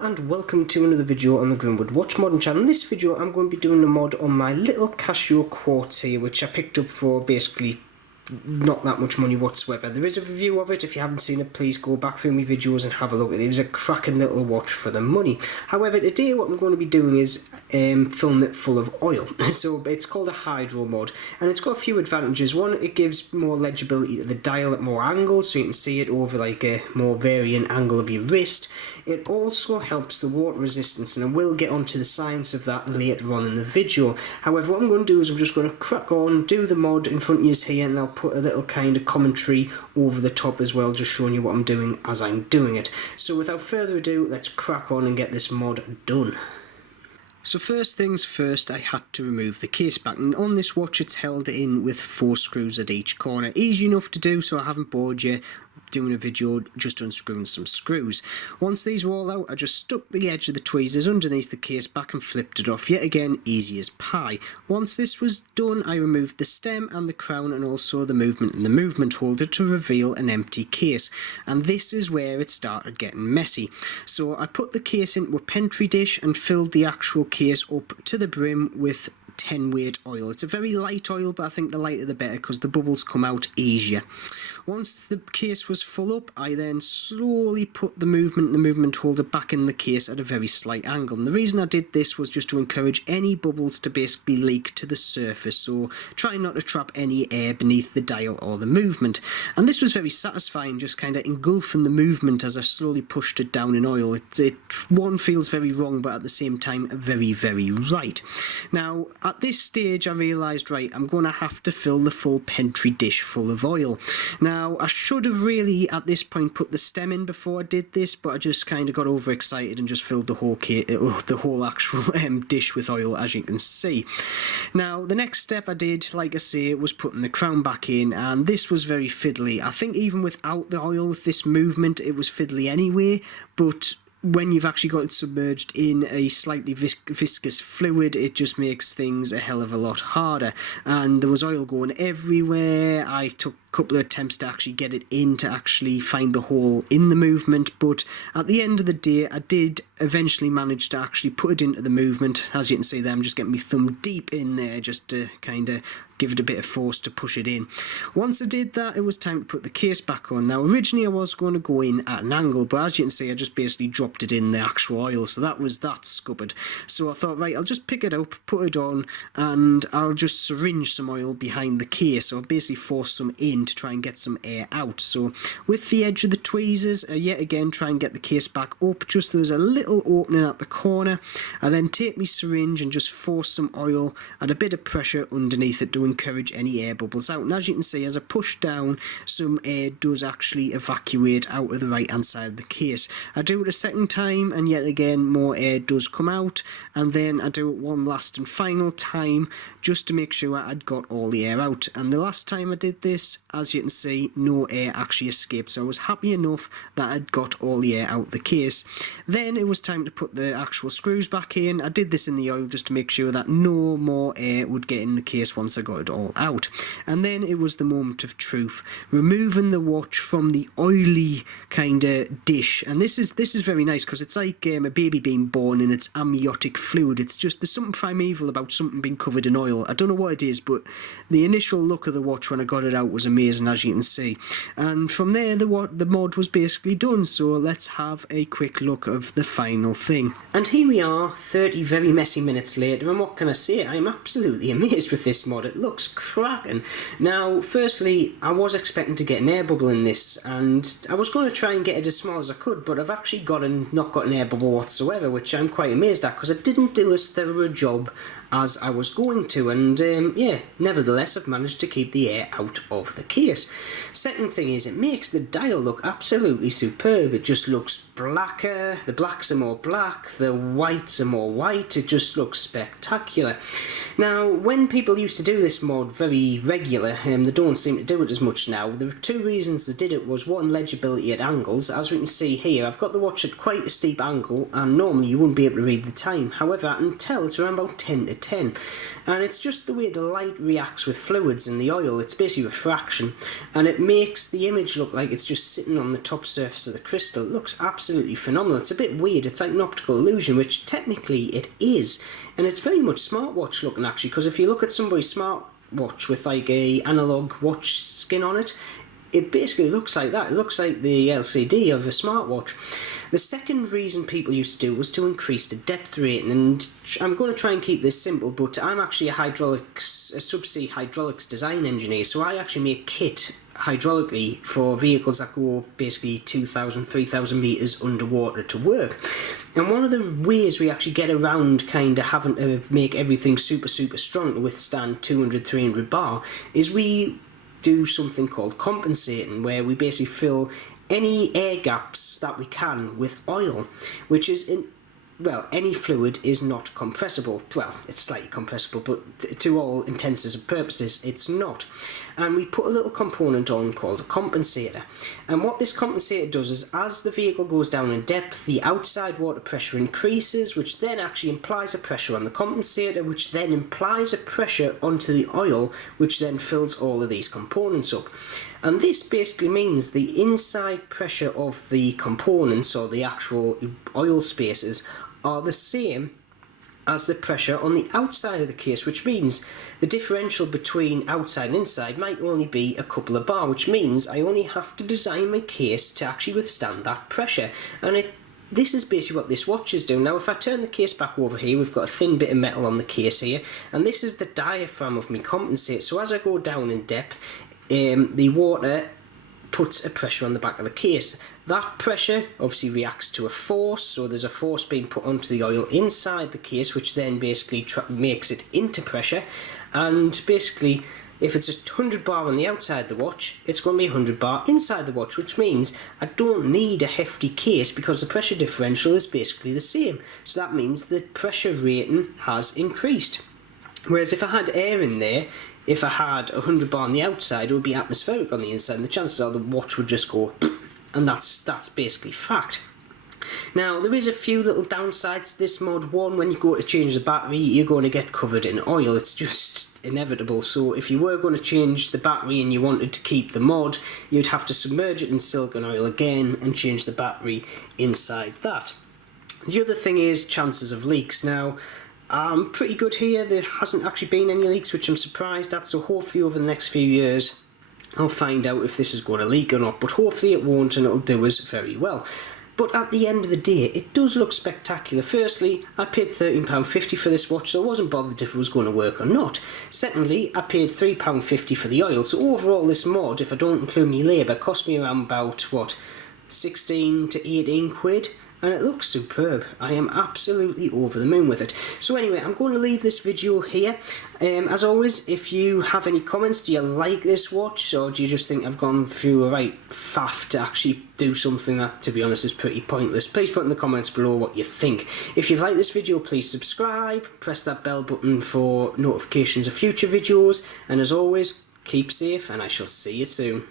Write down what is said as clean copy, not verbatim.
and welcome to another video on the Greenwood Watch Modding channel. In this video I'm going to be doing a mod on my little Casio quartz here, which I picked up for basically not that much money whatsoever. There is a review of it. If you haven't seen it, please go back through my videos and have a look at it. It is a cracking little watch for the money. However, today what I'm going to be doing is filling it full of oil. So it's called a Hydromod, and it's got a few advantages. One, it gives more legibility to the dial at more angles, so you can see it over like a more varying angle of your wrist. It also helps the water resistance, and I will get onto the science of that later on in the video. However, what I'm going to do is I'm just going to crack on, do the mod in front of you here, and I'll put a little kind of commentary over the top as well, just showing you what I'm doing as I'm doing it. So without further ado, let's crack on and get this mod done. So first things first, I had to remove the case back, and on this watch it's held in with 4 screws at each corner. Easy enough to do, so I haven't bored you doing a video just unscrewing some screws. Once these were all out, I just stuck the edge of the tweezers underneath the case back and flipped it off. Yet again, easy as pie. Once this was done, I removed the stem and the crown and also the movement and the movement holder to reveal an empty case. And this is where it started getting messy. So I put the case into a Pentry dish and filled the actual case up to the brim with 10 weight oil. It's a very light oil, but I think the lighter the better because the bubbles come out easier. Once the case was full up, I then slowly put the movement holder back in the case at a very slight angle. And the reason I did this was just to encourage any bubbles to basically leak to the surface, so try not to trap any air beneath the dial or the movement. And this was very satisfying, just kind of engulfing the movement as I slowly pushed it down in oil. One feels very wrong, but at the same time very, very right. Now at this stage I realised, right, I'm going to have to fill the full Pentry dish full of oil. Now I should have really at this point put the stem in before I did this, but I just kind of got overexcited and just filled the whole actual dish with oil, as you can see. Now the next step I did, like I say, was putting the crown back in, and this was very fiddly. I think even without the oil, with this movement, it was fiddly anyway, but when you've actually got it submerged in a slightly viscous fluid, it just makes things a hell of a lot harder. And there was oil going everywhere. I took a couple of attempts to actually get it in to actually find the hole in the movement, but at the end of the day I did eventually manage to actually put it into the movement. As you can see there, I'm just getting my thumb deep in there just to kind of give it a bit of force to push it in. Once I did that, it was time to put the case back on. Now originally I was going to go in at an angle, but as you can see I just basically dropped it in the actual oil, so that was that scuppered. So I thought, right, I'll just pick it up, put it on, and I'll just syringe some oil behind the case. So I'll basically force some in to try and get some air out. So with the edge of the tweezers, yet again try and get the case back up, just so there's a little opening at the corner. I then take my syringe and just force some oil at a bit of pressure underneath it to encourage any air bubbles out. And as you can see, as I push down, some air does actually evacuate out of the right hand side of the case. I do it a second time and yet again more air does come out, and then I do it one last and final time just to make sure I'd got all the air out. And the last time I did this, as you can see, no air actually escaped, so I was happy enough that I'd got all the air out the case. Then it was time to put the actual screws back in. I did this in the oil just to make sure that no more air would get in the case once I got it all out. And then it was the moment of truth, removing the watch from the oily kind of dish. And this is very nice because it's like a baby being born in its amniotic fluid. It's just, there's something primeval about something being covered in oil. I don't know what it is, but the initial look of the watch when I got it out was amazing, as you can see. And from there the mod was basically done, so let's have a quick look of the final thing. And here we are, 30 very messy minutes later, and what can I say? I'm absolutely amazed with this mod. It looks cracking. Now firstly, I was expecting to get an air bubble in this, and I was going to try and get it as small as I could, but I've actually not got an air bubble whatsoever, which I'm quite amazed at because I didn't do as thorough a job as I was going to, and yeah, nevertheless I've managed to keep the air out of the case. Second thing is, it makes the dial look absolutely superb. It just looks blacker, the blacks are more black, the whites are more white, it just looks spectacular. Now when people used to do this mod very regular, they don't seem to do it as much now. There were two reasons they did it. Was one, legibility at angles. As we can see here, I've got the watch at quite a steep angle and normally you wouldn't be able to read the time. However, I can tell it's around about 10 to 10. And it's just the way the light reacts with fluids in the oil. It's basically refraction, and it makes the image look like it's just sitting on the top surface of the crystal. It looks absolutely phenomenal. It's a bit weird. It's like an optical illusion, which technically it is. And it's very much smartwatch looking, actually, because if you look at somebody's smartwatch with like a analog watch skin on it, it basically looks like that. It looks like the LCD of a smartwatch. The second reason people used to do it was to increase the depth rating, and I'm going to try and keep this simple, but I'm actually a subsea hydraulics design engineer, so I actually make kit hydraulically for vehicles that go basically 2,000, 3,000 metres underwater to work. And one of the ways we actually get around kind of having to make everything super strong to withstand 200, 300 bar is we do something called compensating, where we basically fill any air gaps that we can with oil, which is well, any fluid is not compressible. Well, it's slightly compressible, but to all intents and purposes, it's not. And we put a little component on called a compensator. And what this compensator does is, as the vehicle goes down in depth, the outside water pressure increases, which then actually implies a pressure on the compensator, which then implies a pressure onto the oil, which then fills all of these components up. And this basically means the inside pressure of the components, or the actual oil spaces, are the same as the pressure on the outside of the case, which means the differential between outside and inside might only be a couple of bar, which means I only have to design my case to actually withstand that pressure. And this is basically what this watch is doing. Now, if I turn the case back over here, we've got a thin bit of metal on the case here, and this is the diaphragm of my compensator. So as I go down in depth, the water puts a pressure on the back of the case. That pressure obviously reacts to a force, so there's a force being put onto the oil inside the case, which then basically makes it into pressure. And basically, if it's 100 bar on the outside of the watch, it's going to be 100 bar inside the watch, which means I don't need a hefty case because the pressure differential is basically the same. So that means the pressure rating has increased. Whereas if I had air in there, if I had 100 bar on the outside, it would be atmospheric on the inside, and the chances are the watch would just go, and that's basically fact. Now, there is a few little downsides to this mod. One, when you go to change the battery, you're going to get covered in oil. It's just inevitable. So if you were going to change the battery and you wanted to keep the mod, you'd have to submerge it in silicone oil again and change the battery inside that. The other thing is chances of leaks. Now, I'm pretty good here. There hasn't actually been any leaks, which I'm surprised at, so hopefully over the next few years I'll find out if this is going to leak or not, but hopefully it won't, and it'll do us very well. But at the end of the day, it does look spectacular. Firstly, I paid £13.50 for this watch, so I wasn't bothered if it was going to work or not. Secondly, I paid £3.50 for the oil, so overall this mod, if I don't include my labour, cost me around about, 16 to 18 quid. And it looks superb. I am absolutely over the moon with it. So anyway, I'm going to leave this video here. As always, if you have any comments, do you like this watch, or do you just think I've gone through a right faff to actually do something that, to be honest, is pretty pointless? Please put in the comments below what you think. If you've liked this video, please subscribe, press that bell button for notifications of future videos, and as always, keep safe, and I shall see you soon.